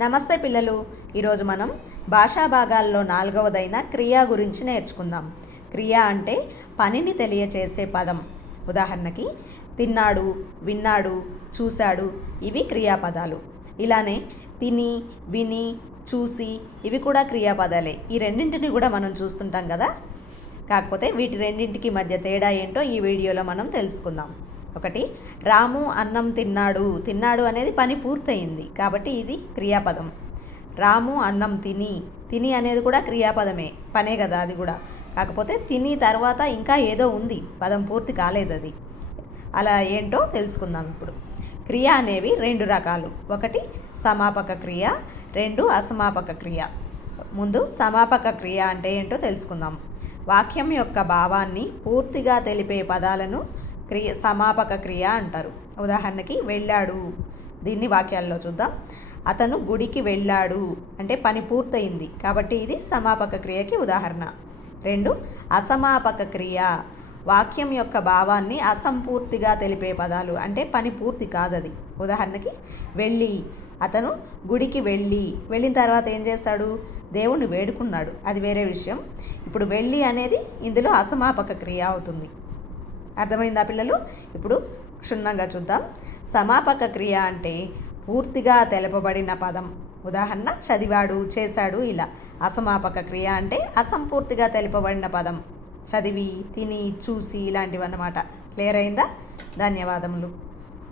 నమస్తే పిల్లలు. ఈరోజు మనం భాషా భాగాల్లో 4వదైన క్రియ గురించి నేర్చుకుందాం. క్రియ అంటే పనిని తెలియచేసే పదం. ఉదాహరణకి తిన్నాడు, విన్నాడు, చూశాడు, ఇవి క్రియాపదాలు. ఇలానే తిని, విని, చూసి ఇవి కూడా క్రియాపదాలే. ఈ రెండింటిని కూడా మనం చూస్తుంటాం కదా. కాకపోతే వీటి రెండింటికి మధ్య తేడా ఏంటో ఈ వీడియోలో మనం తెలుసుకుందాం. ఒకటి, రాము అన్నం తిన్నాడు. తిన్నాడు అనేది పని పూర్తయింది కాబట్టి ఇది క్రియాపదం. రాము అన్నం తిని అనేది కూడా క్రియాపదమే, పనే కదా అది కూడా. కాకపోతే తిని తర్వాత ఇంకా ఏదో ఉంది, పదం పూర్తి కాలేదు అది. అలా ఏంటో తెలుసుకుందాం ఇప్పుడు. క్రియ అనేవి 2 రకాలు. ఒకటి సమాపక క్రియ, 2 అసమాపక క్రియ. ముందు సమాపక క్రియ అంటే ఏంటో తెలుసుకుందాం. వాక్యం యొక్క భావాన్ని పూర్తిగా తెలిపే పదాలను సమాపక క్రియ అంటారు. ఉదాహరణకి వెళ్ళాడు, దీన్ని వాక్యాల్లో చూద్దాం. అతను గుడికి వెళ్ళాడు అంటే పని పూర్తయింది కాబట్టి ఇది సమాపక క్రియకి ఉదాహరణ. 2 అసమాపక క్రియ, వాక్యం యొక్క భావాన్ని అసంపూర్తిగా తెలిపే పదాలు అంటే పని పూర్తి కాదది. ఉదాహరణకి వెళ్ళి, అతను గుడికి వెళ్ళిన తర్వాత ఏం చేస్తాడు? దేవుణ్ణి వేడుకున్నాడు, అది వేరే విషయం. ఇప్పుడు వెళ్ళి అనేది ఇందులో అసమాపక క్రియ అవుతుంది. అర్థమైందా పిల్లలు? ఇప్పుడు క్షుణ్ణంగా చూద్దాం. సమాపక క్రియ అంటే పూర్తిగా తెలపబడిన పదం. ఉదాహరణ చదివాడు, చేశాడు ఇలా. అసమాపక క్రియ అంటే అసంపూర్తిగా తెలుపబడిన పదం. చదివి, తిని, చూసి ఇలాంటివన్నమాట. క్లియర్ అయిందా? ధన్యవాదములు.